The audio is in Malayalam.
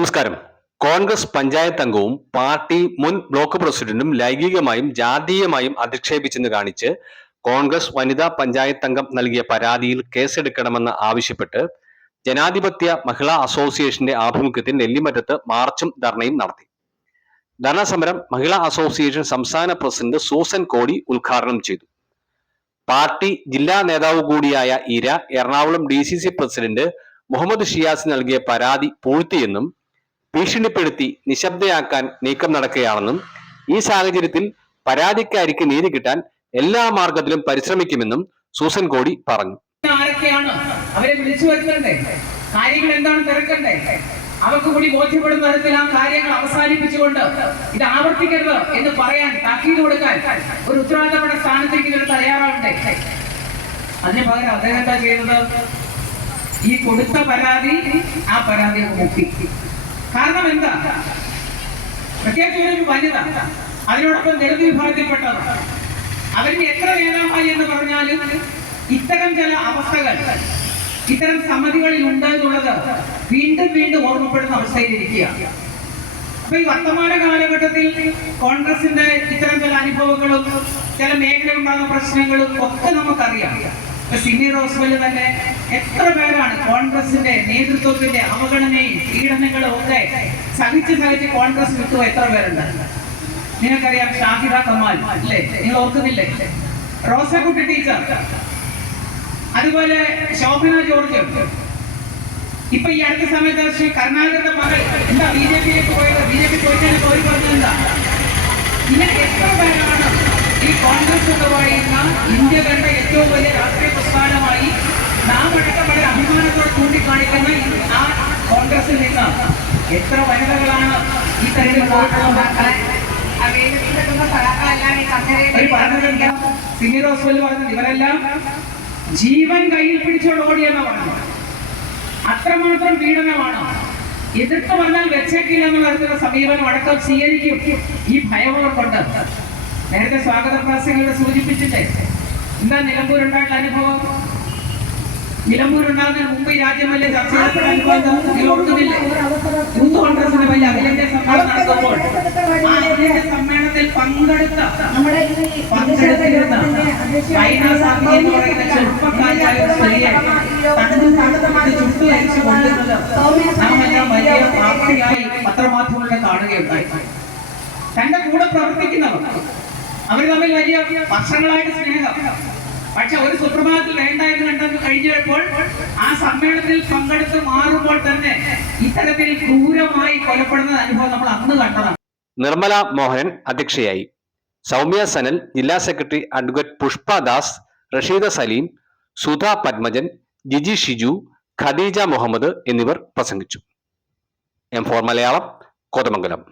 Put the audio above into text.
നമസ്കാരം. കോൺഗ്രസ് പഞ്ചായത്ത് അംഗവും പാർട്ടി മുൻ ബ്ലോക്ക് പ്രസിഡന്റും ലൈംഗികമായും ജാതീയമായും അധിക്ഷേപിച്ചെന്ന് കാണിച്ച് കോൺഗ്രസ് വനിതാ പഞ്ചായത്ത് അംഗം നൽകിയ പരാതിയിൽ കേസെടുക്കണമെന്ന് ആവശ്യപ്പെട്ട് ജനാധിപത്യ മഹിളാ അസോസിയേഷന്റെ ആഭിമുഖ്യത്തിൽ നെല്ലിമറ്റത്ത് മാർച്ചും ധർണയും നടത്തി. ധർണാ സമരം മഹിളാ അസോസിയേഷൻ സംസ്ഥാന പ്രസിഡന്റ് സൂസൻ കോടി ഉദ്ഘാടനം ചെയ്തു. പാർട്ടി ജില്ലാ നേതാവ് കൂടിയായ ഇര എറണാകുളം DCC പ്രസിഡന്റ് മുഹമ്മദ് ഷിയാസ് നൽകിയ പരാതി പൂഴ്ത്തിയെന്നും ഭീഷണിപ്പെടുത്തി നിശബ്ദയാക്കാൻ നീക്കം നടക്കുകയാണെന്നും ഈ സാഹചര്യത്തിൽ പരാതിക്കാരിക്ക് നീതി കിട്ടാൻ എല്ലാ മാർഗത്തിലും പരിശ്രമിക്കുമെന്നും സൂസൻ കോടി പറഞ്ഞു. ആരൊക്കെയാണ് അവരെ വിളിച്ചു വരുത്തണ്ടേ, കാര്യങ്ങൾ എന്താണ് തിരക്കണ്ടേ, അവർക്ക് കൂടി ബോധ്യപ്പെടുന്ന തരത്തിൽ ആ കാര്യങ്ങൾ അവസാനിപ്പിച്ചുകൊണ്ട് ഇത് ആവർത്തിക്കരുത് എന്ന് പറയാൻ താക്കീത് കൊടുക്കാൻ ഒരു ഉത്തരവാദിത്തപ്പെട്ട സ്ഥാനത്തേക്ക് ഇവർ തയ്യാറാവണ്ടേ. അതിന് പകരം അദ്ദേഹം എന്താ ചെയ്യുന്നത്? ഈ കൊടുത്ത പരാതി ആ പരാതി മുക്കി. കാരണം എന്താ? പ്രത്യേകിച്ച് ഒരു വനിത, അതിനോടൊപ്പം ദളിത് വിഭാഗത്തിൽപ്പെട്ടത്, അവർക്ക് എത്ര നേതാവായി എന്ന് പറഞ്ഞാലും ഇത്തരം ചില അവസ്ഥകൾ ഇത്തരം സമിതികളിൽ ഉണ്ട് എന്നുള്ളത് വീണ്ടും വീണ്ടും ഓർമ്മപ്പെടുന്ന അവസ്ഥയിലിരിക്കുകയാണ്. അപ്പൊ ഈ വർത്തമാന കാലഘട്ടത്തിൽ കോൺഗ്രസിന്റെ ഇത്തരം ചില അനുഭവങ്ങളും ചില മേഖലയുണ്ടാകുന്ന പ്രശ്നങ്ങളും ഒക്കെ നമുക്കറിയാം. സിമി റോസ്വെൽ തന്നെ എത്ര പേരാണ് കോൺഗ്രസിന്റെ നേതൃത്വത്തിന്റെ അവഗണനയും പീഡനങ്ങളും ഒക്കെ സഹിച്ച് കോൺഗ്രസ് വിട്ടു എത്ര പേരുണ്ട്? നിങ്ങൾക്കറിയാം, ഷാഹിദ കമാൽ അല്ലേ, നിങ്ങൾ ഓർക്കുന്നില്ലേ? റോസക്കുട്ടി ടീച്ചർ, അതുപോലെ ശോഭന ജോർജ്, ഇപ്പൊ ഈ അടുത്ത സമയത്ത് ശ്രീ കരുണാകരന്റെ മകൾ എന്താ BJPയിലേക്ക് പോയത്? BJP പോയിട്ടാണ് പോയി പറഞ്ഞെന്താ? ഇങ്ങനെ എത്ര പേരാണ് ഈ കോൺഗ്രസ് എന്ന് പറയുന്ന ഇന്ത്യ കണ്ട ഏറ്റവും വലിയ രാഷ്ട്രീയ പ്രസ്ഥാനമായി നാം അടക്കം വളരെ അഭിമാനത്തോടെ ചൂണ്ടിക്കാണിക്കുന്ന ആ കോൺഗ്രസിൽ നിന്ന് എത്ര വനിതകളാണ് ഈ തെരഞ്ഞെടുപ്പ്? സിമി റോസ്വെൽ പറഞ്ഞത് ഇവരെല്ലാം ജീവൻ കയ്യിൽ പിടിച്ചോണ്ട് ഓടിയെന്ന് പറഞ്ഞു. അത്രമാത്രം പീഡനമാണ്. എതിർത്ത് പറഞ്ഞാൽ വെച്ചേക്കില്ല എന്നുള്ള തരത്തിലുള്ള സമീപനം അടക്കം സ്വീകരിക്കും ഈ ഭയമവർക്കുണ്ട്. നേരത്തെ സ്വാഗത പ്രാസംഗികളെ സൂചിപ്പിച്ചിട്ടേ എന്താ നിലമ്പൂരുണ്ടായിട്ടുള്ള അനുഭവം? നിലമ്പൂരുണ്ടാകുന്നതിന് മുമ്പ് ഈ രാജ്യം വലിയ ചർച്ച ചെയ്യപ്പെട്ട അനുഭവം ഓർക്കുന്നില്ലേ? യൂത്ത് കോൺഗ്രസിന്റെ വലിയ അഖിലേന്ത്യാ സമ്മേളനം നടത്തുമ്പോൾ ആ അഖിലേന്ത്യാ സമ്മേളനത്തിൽ പങ്കെടുത്തിരുന്ന സൈനാസാന്ധി എന്ന് പറയുന്ന ചെറുപ്പക്കാരായ സ്ത്രീയെ ചുട്ടുകരിച്ചു കൊണ്ടുവന്നത് നാമെല്ലാം വലിയ വാർത്തയായി പത്രമാധ്യമങ്ങളെ കാണുകയുണ്ടായി. തന്റെ കൂടെ പ്രവർത്തിക്കുന്നവർ അവർ തമ്മിൽ വലിയ വർഷങ്ങളായിട്ട് സ്നേഹം, പക്ഷെ ഒരു സുപ്രഭാതത്തിൽ വേണ്ട എന്ന് കണ്ടെന്ന് കഴിഞ്ഞപ്പോൾ ആ സമ്മേളനത്തിൽ പങ്കെടുത്ത് മാറുമ്പോൾ തന്നെ ഇത്തരത്തിൽ ക്രൂരമായി കൊലപ്പെടുന്ന അനുഭവം നമ്മൾ അന്ന് കണ്ടതാണ്. നിർമ്മല മോഹനൻ അധ്യക്ഷയായി. സൗമ്യ സനൽ, ജില്ലാ സെക്രട്ടറി അഡ്വക്കേറ്റ് പുഷ്പ ദാസ്, റഷീദ സലീം, സുധ പത്മജൻ, ജിജി ഷിജു, ഖദീജ മുഹമ്മദ് എന്നിവർ പ്രസംഗിച്ചു. M4 മലയാളം, കോതമംഗലം.